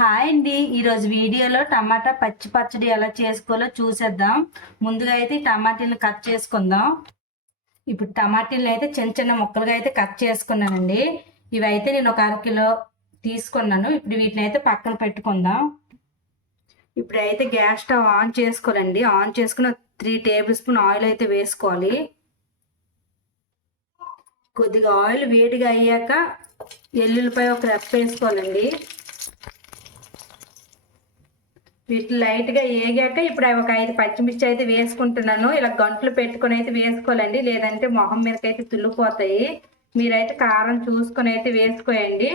Hi అండి. ఈరోజు వీడియోలో టమాటా పచ్చడి ఎలా చేసుకోవాలో చూసేద్దాం. ముందుగా అయితే టమాటీలు కట్ చేసుకుందాం. ఇప్పుడు టమాటీలు అయితే చిన్న చిన్న ముక్కలుగా అయితే కట్ చేసుకున్నానండి. ఇవైతే నేను ఒక అరకిలో తీసుకున్నాను. ఇప్పుడు వీటిని అయితే పక్కన పెట్టుకుందాం. ఇప్పుడు అయితే గ్యాస్ స్టవ్ ఆన్ చేసుకోవాలండి. ఆన్ చేసుకున్న 3 టేబుల్ స్పూన్ ఆయిల్ అయితే వేసుకోవాలి. కొద్దిగా ఆయిల్ వేడిగా అయ్యాక ఎల్లుల్లిపాయ ఒక రెప్ప వేసుకోవాలండి. వీటి లైట్గా ఏగాక ఇప్పుడు ఒక 5 పచ్చిమిర్చి అయితే వేసుకుంటున్నాను. ఇలా గంటలు పెట్టుకుని అయితే వేసుకోవాలండి, లేదంటే మొహం మీదకి అయితే తుల్లిపోతాయి. మీరైతే కారం చూసుకొని అయితే వేసుకోయండి.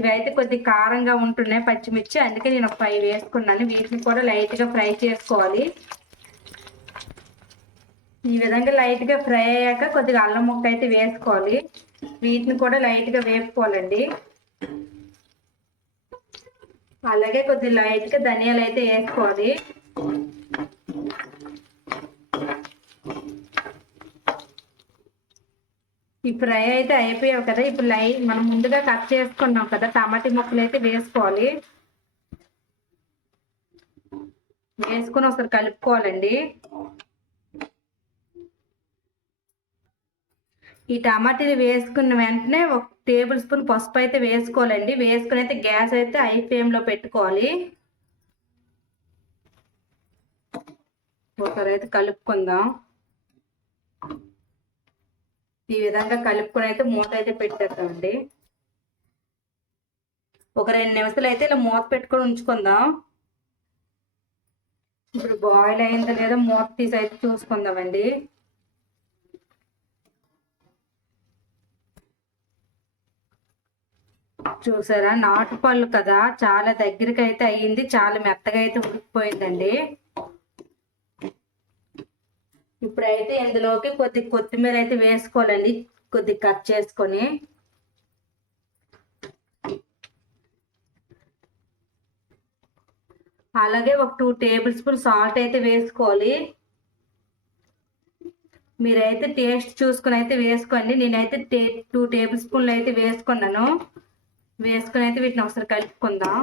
ఇవైతే కొద్దిగా కారంగా ఉంటున్నాయి పచ్చిమిర్చి, అందుకే నేను ఒక 5 వేసుకున్నాను. వీటిని కూడా లైట్గా ఫ్రై చేసుకోవాలి. ఈ విధంగా లైట్గా ఫ్రై అయ్యాక కొద్దిగా అల్లం ముక్క అయితే వేసుకోవాలి. వీటిని కూడా లైట్గా వేపుకోవాలండి. అలాగే కొద్దిగా లైట్గా ధనియాలు అయితే వేసుకోవాలి. ఈ ఫ్రై అయితే అయిపోయావు కదా. ఇప్పుడు మనం ముందుగా కట్ చేసుకున్నాం కదా టమాటా ముక్కలు అయితే వేసుకోవాలి. వేసుకొని ఒకసారి కలుపుకోవాలండి. ఈ టమాటాలు వేసుకున్న వెంటనే 1 టేబుల్ స్పూన్ పసుపు అయితే వేసుకోవాలండి. వేసుకుని అయితే గ్యాస్ అయితే హై ఫ్లేమ్లో పెట్టుకోవాలి. ఒకసారి అయితే కలుపుకుందాం. ఈ విధంగా కలుపుకొని అయితే మూత అయితే పెట్టేద్దామండి. ఒక 2 నిమిషాలు అయితే ఇలా మూత పెట్టుకొని ఉంచుకుందాం. ఇప్పుడు బాయిల్ అయిందో లేదో మూత తీసి అయితే చూసుకుందామండి. చూసారా, నాటుపళ్ళు కదా, చాలా దగ్గరికి అయితే అయ్యింది, చాలా మెత్తగా అయితే ఉడికిపోయిందండి. ఇప్పుడైతే ఇందులోకి కొద్ది కొత్తిమీర అయితే వేసుకోవాలండి, కొద్ది కట్ చేసుకొని. అలాగే ఒక 2 టేబుల్ స్పూన్ సాల్ట్ అయితే వేసుకోవాలి. మీరైతే టేస్ట్ చూసుకొని అయితే వేసుకోండి. నేనైతే 2 టేబుల్ స్పూన్లు అయితే వేసుకున్నాను. వేసుకొని అయితే వీటిని ఒకసారి కలుపుకుందాం.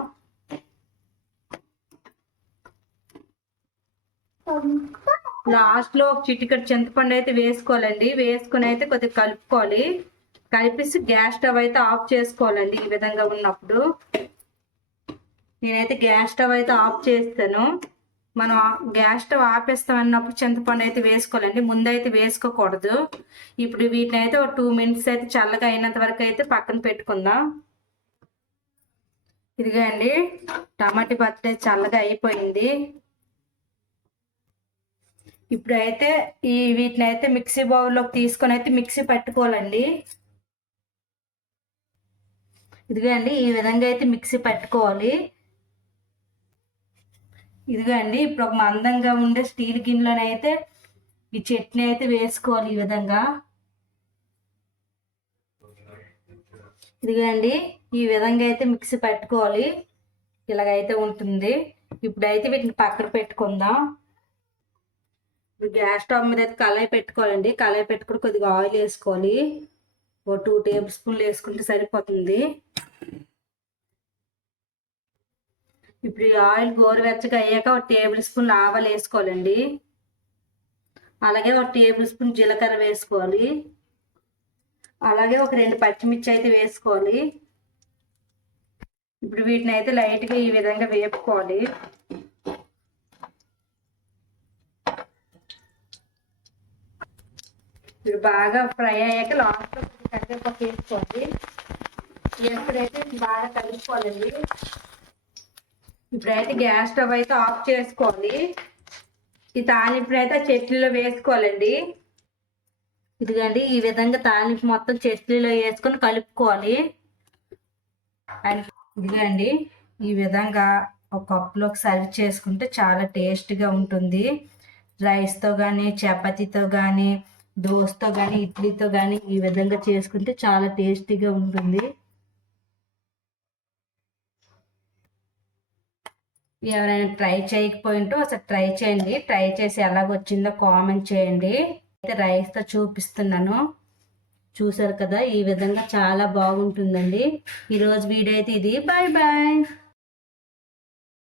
లాస్ట్లో ఒక చిటికెడు చింతపండు అయితే వేసుకోవాలండి. వేసుకొని అయితే కొద్దిగా కలుపుకోవాలి. కలిపేసి గ్యాస్ స్టవ్ అయితే ఆఫ్ చేసుకోవాలండి. ఈ విధంగా ఉన్నప్పుడు నేనైతే గ్యాస్ స్టవ్ అయితే ఆఫ్ చేస్తాను. మనం గ్యాస్ స్టవ్ ఆపేస్తాం అన్నప్పుడు చింతపండు అయితే వేసుకోవాలండి, ముందైతే వేసుకోకూడదు. ఇప్పుడు వీటిని అయితే ఒక 2 మినిట్స్ అయితే చల్లగా అయినంత వరకు అయితే పక్కన పెట్టుకుందాం. ఇదిగా అండి, టమాటా పచ్చడి చల్లగా అయిపోయింది. ఇప్పుడైతే వీటిని అయితే మిక్సీ బౌల్లోకి తీసుకొని అయితే మిక్సీ పట్టుకోవాలండి. ఇదిగా అండి, ఈ విధంగా అయితే మిక్సీ పట్టుకోవాలి. ఇదిగా అండి, ఇప్పుడు ఒక మందంగా ఉండే స్టీల్ గిన్నెలోనైతే ఈ చట్నీ అయితే వేసుకోవాలి. ఈ విధంగా ఇదిగండి, ఈ విధంగా అయితే మిక్సీ పట్టుకోవాలి. ఇలాగైతే ఉంటుంది. ఇప్పుడైతే వీటిని పక్కన పెట్టుకుందాం. ఇప్పుడు గ్యాస్ స్టవ్ మీద అయితే కళాయి పెట్టుకోవాలండి. కళాయి పెట్టుకుని కొద్దిగా ఆయిల్ వేసుకోవాలి. ఓ 2 టేబుల్ స్పూన్లు వేసుకుంటే సరిపోతుంది. ఇప్పుడు ఈ ఆయిల్ గోరువెచ్చగా అయ్యాక 1 టేబుల్ స్పూన్ ఆవాలు వేసుకోవాలండి. అలాగే 1 టేబుల్ స్పూన్ జీలకర్ర వేసుకోవాలి. అలాగే ఒక 2 పచ్చిమిర్చి అయితే వేసుకోవాలి. ఇప్పుడు వీటిని అయితే లైట్గా ఈ విధంగా వేపుకోవాలి. ఇప్పుడు బాగా ఫ్రై అయ్యాక లాస్ట్లో కరివేపాకు వేసుకోవాలి. ఎప్పుడైతే బాగా కలుపుకోవాలండి. ఇప్పుడైతే గ్యాస్ స్టవ్ అయితే ఆఫ్ చేసుకోవాలి. ఈ తాలింపుని అయితే చట్నీలో వేసుకోవాలండి. ఇదిగండి, ఈ విధంగా తాలింపు మొత్తం చట్నీలో వేసుకొని కలుపుకోవాలి. ఇదిగండి, ఈ విధంగా ఒక కప్లోకి సర్వ్ చేసుకుంటే చాలా టేస్ట్గా ఉంటుంది. రైస్తో కానీ, చపాతీతో కానీ, దోసతో కానీ, ఇడ్లీతో కానీ ఈ విధంగా చేసుకుంటే చాలా టేస్టీగా ఉంటుంది. ఎవరైనా ట్రై చేయకపోయింటో అసలు ట్రై చేయండి. ట్రై చేసి ఎలాగొచ్చిందో కామెంట్ చేయండి. అయితే రైస్తో చూపిస్తున్నాను, చూసారు కదా, ఈ విధంగా చాలా బాగుంటుందండి. ఈరోజు వీడియో అయితే ఇది. Bye bye.